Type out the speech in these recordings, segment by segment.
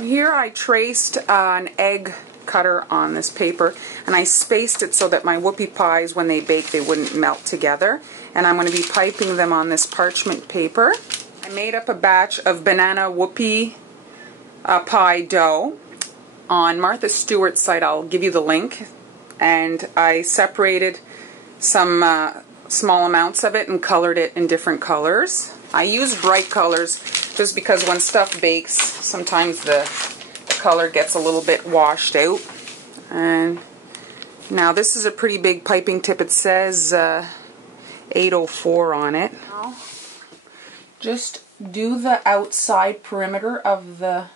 Here I traced an egg cutter on this paper, and I spaced it so that my whoopie pies, when they bake, they wouldn't melt together. And I'm going to be piping them on this parchment paper. I made up a batch of banana whoopie pie dough on Martha Stewart's site. I'll give you the link. And I separated some small amounts of it and colored it in different colors. I use bright colors just because when stuff bakes, sometimes the color gets a little bit washed out. And now this is a pretty big piping tip. It says 804 on it. Just do the outside perimeter of the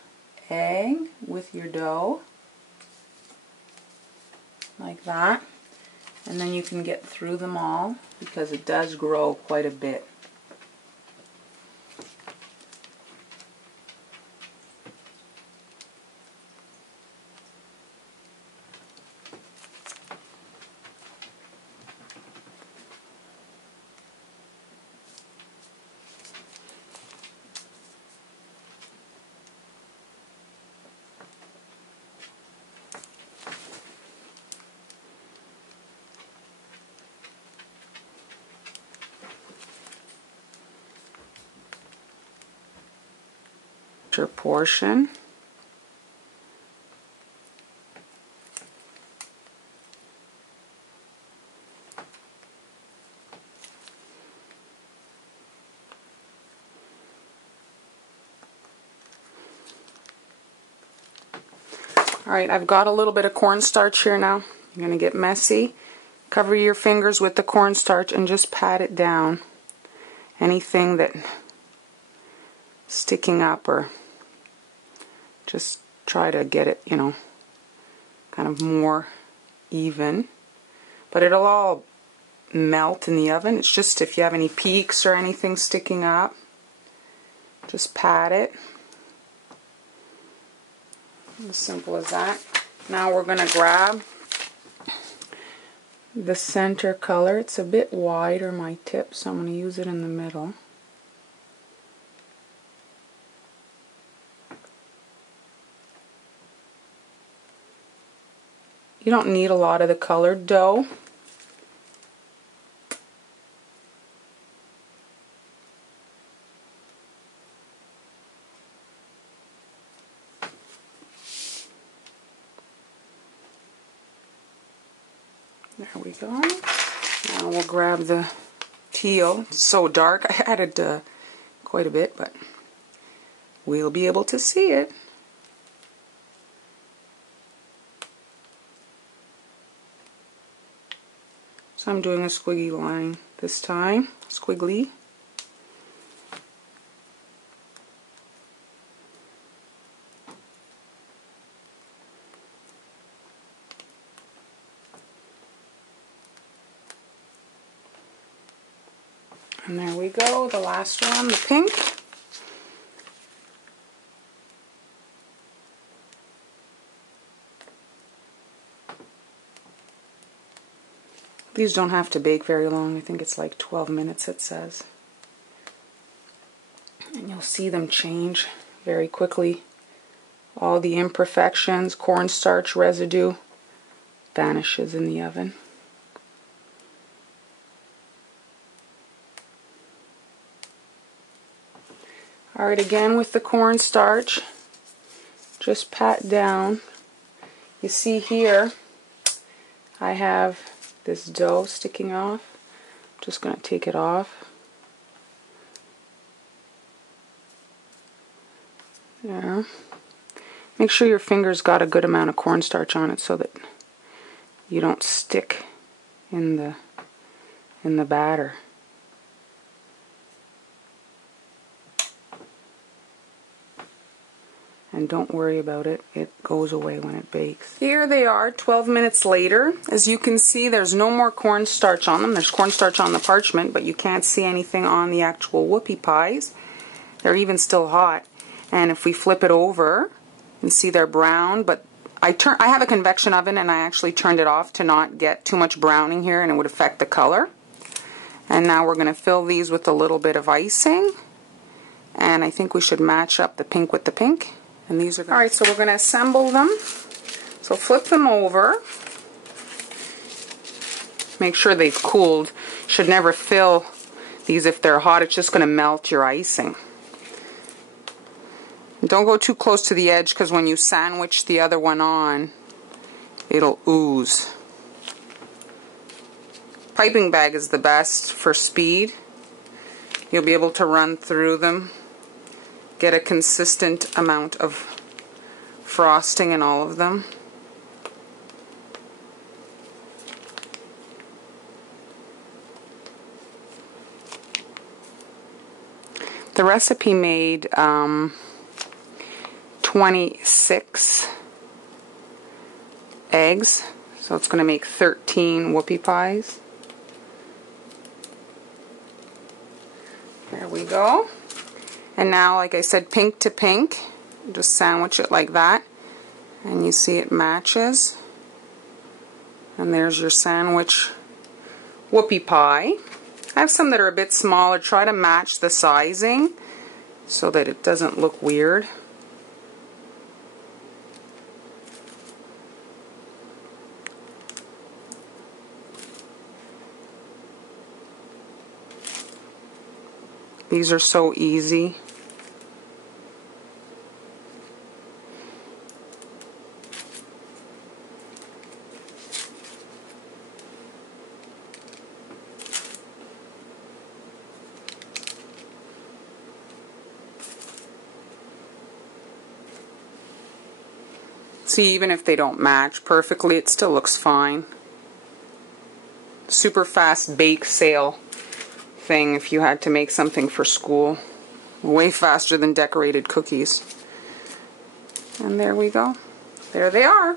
egg with your dough, like that, and then you can get through them all because it does grow quite a bit. Portion. Alright, I've got a little bit of cornstarch here now. I'm going to get messy. Cover your fingers with the cornstarch and just pat it down. Anything that sticking up, or just try to get it, you know, kind of more even. But it'll all melt in the oven. It's just if you have any peaks or anything sticking up, just pat it. As simple as that. Now we're going to grab the center color. It's a bit wider, my tip, so I'm going to use it in the middle. You don't need a lot of the colored dough. There we go. Now we'll grab the teal. It's so dark. I added quite a bit, but we'll be able to see it. So I'm doing a squiggly line this time. Squiggly. And there we go, the last one, the pink. These don't have to bake very long. I think it's like 12 minutes it says. And you'll see them change very quickly. All the imperfections, cornstarch residue vanishes in the oven. Alright, again with the cornstarch, just pat down. You see here, I have this dough sticking off. I'm just going to take it off. There. Make sure your finger's got a good amount of cornstarch on it so that you don't stick in the batter. And don't worry about it, it goes away when it bakes. Here they are 12 minutes later. As you can see, there's no more cornstarch on them. There's cornstarch on the parchment, but you can't see anything on the actual whoopie pies. They're even still hot. And if we flip it over, you see they're brown, but I have a convection oven and I actually turned it off to not get too much browning here and it would affect the color. And now we're going to fill these with a little bit of icing. And I think we should match up the pink with the pink. And these are all right, so we're going to assemble them. So flip them over. Make sure they've cooled. Should never fill these if they're hot. It's just going to melt your icing. Don't go too close to the edge because when you sandwich the other one on, it'll ooze. Piping bag is the best for speed. You'll be able to run through them, get a consistent amount of frosting in all of them. The recipe made 26 eggs, so it's going to make 13 whoopie pies. There we go. And now, like I said, pink to pink. Just sandwich it like that. And you see it matches. And there's your sandwich whoopie pie. I have some that are a bit smaller. Try to match the sizing so that it doesn't look weird. These are so easy. See, even if they don't match perfectly, it still looks fine. Super fast bake sale thing if you had to make something for school. Way faster than decorated cookies. And there we go. There they are.